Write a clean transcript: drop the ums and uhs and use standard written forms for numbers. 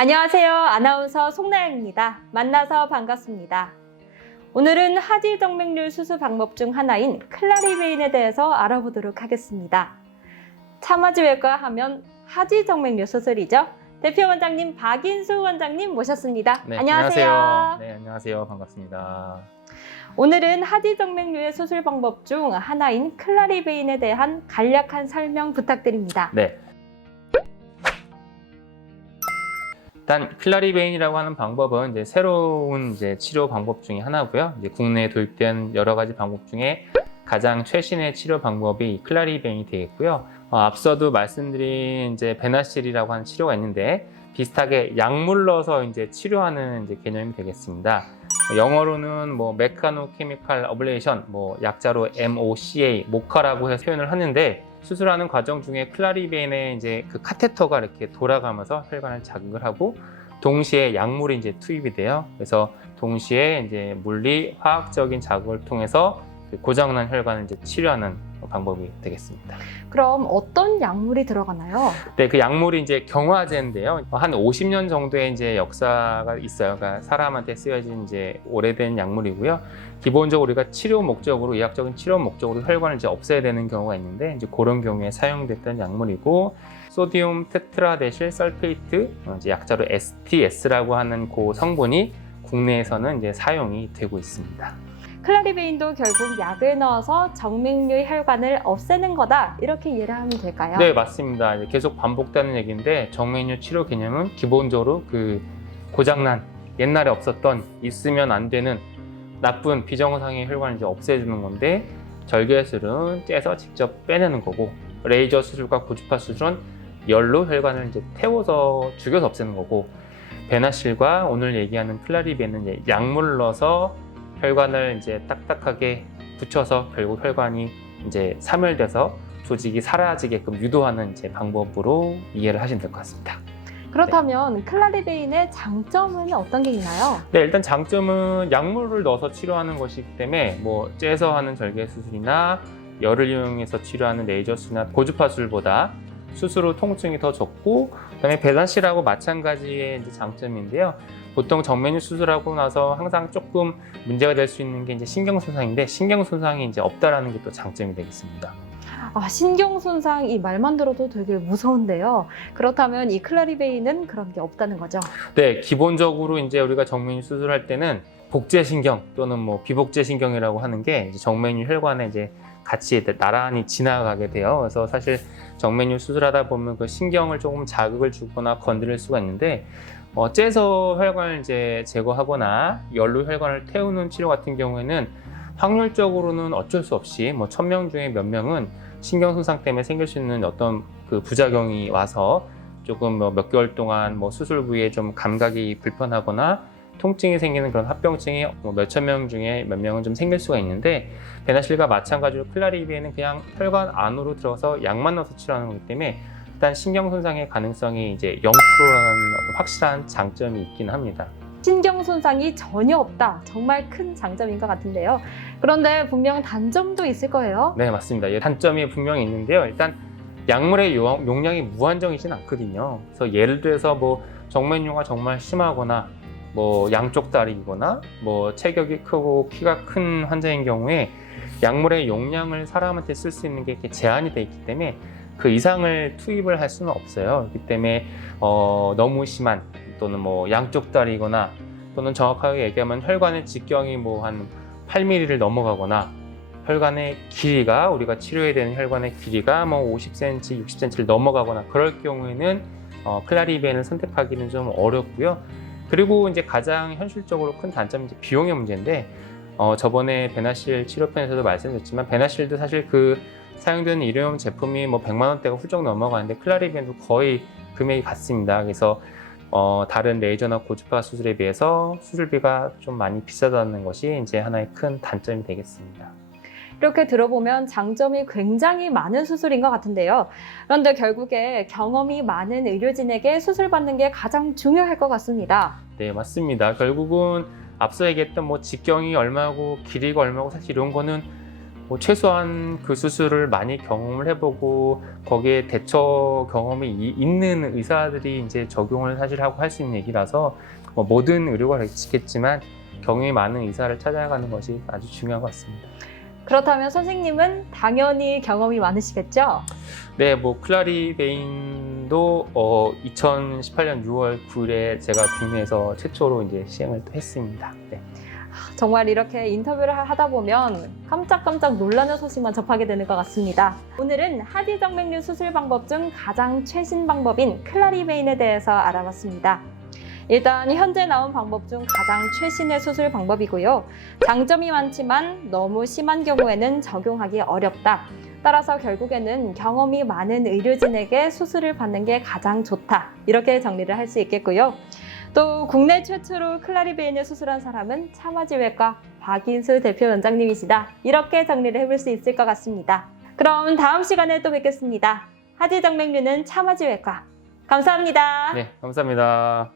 안녕하세요. 아나운서 송나영입니다. 만나서 반갑습니다. 오늘은 하지정맥류 수술 방법 중 하나인 클라리베인에 대해서 알아보도록 하겠습니다. 참아지외과 하면 하지정맥류 수술이죠. 대표 원장님 박인수 원장님 모셨습니다. 네, 안녕하세요. 네, 안녕하세요. 반갑습니다. 오늘은 하지정맥류의 수술 방법 중 하나인 클라리베인에 대한 간략한 설명 부탁드립니다. 네. 일단 클라리베인이라고 하는 방법은 이제 새로운 치료 방법 중에 하나고요. 국내에 도입된 여러 가지 방법 중에 가장 최신의 치료 방법이 클라리베인이 되겠고요. 앞서도 말씀드린 베나실이라고 하는 치료가 있는데 비슷하게 약물 넣어서 치료하는 개념이 되겠습니다. 영어로는 메카노케미칼 어블레이션, 약자로 MOCA, 모카라고 해서 표현을 하는데 수술하는 과정 중에 클라리베인에 그 카테터가 이렇게 돌아가면서 혈관을 자극을 하고 동시에 약물이 투입이 돼요. 그래서 동시에 물리, 화학적인 자극을 통해서 고장난 혈관을 치료하는 방법이 되겠습니다. 그럼 어떤 약물이 들어가나요? 네, 그 약물이 경화제인데요. 한 50년 정도의 역사가 있어요. 그러니까 사람한테 쓰여진 오래된 약물이고요. 기본적으로 우리가 치료 목적으로, 의학적인 치료 목적으로 혈관을 없애야 되는 경우가 있는데 그런 경우에 사용됐던 약물이고, 소디움 테트라데실 설페이트, 약자로 STS라고 하는 그 성분이 국내에서는 사용이 되고 있습니다. 클라리베인도 결국 약을 넣어서 정맥류 혈관을 없애는 거다, 이렇게 이해를 하면 될까요? 네, 맞습니다. 계속 반복되는 얘기인데 정맥류 치료 개념은 기본적으로 그 고장난, 옛날에 없었던, 있으면 안 되는 나쁜 비정상의 혈관을 없애주는 건데, 절개술은 째서 직접 빼내는 거고, 레이저 수술과 고주파 수술은 열로 혈관을 태워서 죽여서 없애는 거고, 베나실과 오늘 얘기하는 클라리베인은 약물을 넣어서 혈관을 딱딱하게 붙여서 결국 혈관이 사멸돼서 조직이 사라지게끔 유도하는 방법으로 이해를 하시면 될 것 같습니다. 그렇다면 클라리베인의 장점은 어떤 게 있나요? 네, 일단 장점은 약물을 넣어서 치료하는 것이기 때문에 째서 하는 절개 수술이나 열을 이용해서 치료하는 레이저 수술이나 고주파 수술보다 수술 후 통증이 더 적고, 그다음에 베나실하고 마찬가지의 장점인데요. 보통 정맥류 수술하고 나서 항상 조금 문제가 될 수 있는 게 신경 손상인데, 신경 손상이 없다라는 게 또 장점이 되겠습니다. 신경 손상, 이 말만 들어도 되게 무서운데요. 그렇다면 이 클라리베인은 그런 게 없다는 거죠? 네, 기본적으로 우리가 정맥류 수술할 때는 복제신경 또는 비복제신경이라고 하는 게 정맥류 혈관에 같이 나란히 지나가게 돼요. 그래서 사실 정맥류 수술하다 보면 그 신경을 조금 자극을 주거나 건드릴 수가 있는데, 째서 혈관을 제거하거나 열로 혈관을 태우는 치료 같은 경우에는 확률적으로는 어쩔 수 없이 1000명 중에 몇 명은 신경 손상 때문에 생길 수 있는 어떤 그 부작용이 와서 조금 몇 개월 동안 수술 부위에 좀 감각이 불편하거나 통증이 생기는 그런 합병증이 몇천 명 중에 몇 명은 좀 생길 수가 있는데, 베나실과 마찬가지로 클라리베인은 그냥 혈관 안으로 들어가서 약만 넣어서 치료하는 거기 때문에 일단 신경 손상의 가능성이 0%라는 확실한 장점이 있긴 합니다. 신경 손상이 전혀 없다, 정말 큰 장점인 것 같은데요. 그런데 분명 단점도 있을 거예요. 네, 맞습니다. 단점이 분명히 있는데요. 일단 약물의 용량이 무한정이진 않거든요. 그래서 예를 들어서 정맥류가 정말 심하거나 양쪽 다리이거나 체격이 크고 키가 큰 환자인 경우에 약물의 용량을 사람한테 쓸 수 있는 게 제한이 돼 있기 때문에 그 이상을 투입을 할 수는 없어요. 그렇기 때문에 너무 심한 또는 양쪽 다리거나, 또는 정확하게 얘기하면 혈관의 직경이 한 8mm를 넘어가거나, 혈관의 길이가, 우리가 치료해야 되는 혈관의 길이가 50cm, 60cm를 넘어가거나, 그럴 경우에는 클라리베인을 선택하기는 좀 어렵고요. 그리고 가장 현실적으로 큰 단점은 비용의 문제인데, 저번에 베나실 치료편에서도 말씀드렸지만 베나실도 사실 그 사용되는 일회용 제품이 100만 원대가 훌쩍 넘어가는데 클라리베인도 거의 금액이 같습니다. 그래서 다른 레이저나 고주파 수술에 비해서 수술비가 좀 많이 비싸다는 것이 하나의 큰 단점이 되겠습니다. 이렇게 들어보면 장점이 굉장히 많은 수술인 것 같은데요. 그런데 결국에 경험이 많은 의료진에게 수술받는 게 가장 중요할 것 같습니다. 네, 맞습니다. 결국은 앞서 얘기했던 직경이 얼마고 길이가 얼마고 사실 이런 거는 뭐 최소한 그 수술을 많이 경험을 해보고 거기에 대처 경험이 있는 의사들이 이제 적용을 사실 하고 할 수 있는 얘기라서 뭐 모든 의료가 그렇겠지만 경험이 많은 의사를 찾아가는 것이 아주 중요한 것 같습니다. 그렇다면 선생님은 당연히 경험이 많으시겠죠? 네, 뭐 클라리베인도 2018년 6월 9일에 제가 국내에서 최초로 이제 시행을 했습니다. 네. 정말 이렇게 인터뷰를 하다 보면 깜짝깜짝 놀라는 소식만 접하게 되는 것 같습니다. 오늘은 하지정맥류 수술 방법 중 가장 최신 방법인 클라리베인에 대해서 알아봤습니다. 일단 현재 나온 방법 중 가장 최신의 수술 방법이고요. 장점이 많지만 너무 심한 경우에는 적용하기 어렵다. 따라서 결국에는 경험이 많은 의료진에게 수술을 받는 게 가장 좋다. 이렇게 정리를 할 수 있겠고요. 또 국내 최초로 클라리베인을 수술한 사람은 참아지외과 박인수 대표 원장님이시다. 이렇게 정리를 해볼 수 있을 것 같습니다. 그럼 다음 시간에 또 뵙겠습니다. 하지정맥류는 참아지외과. 감사합니다. 네, 감사합니다.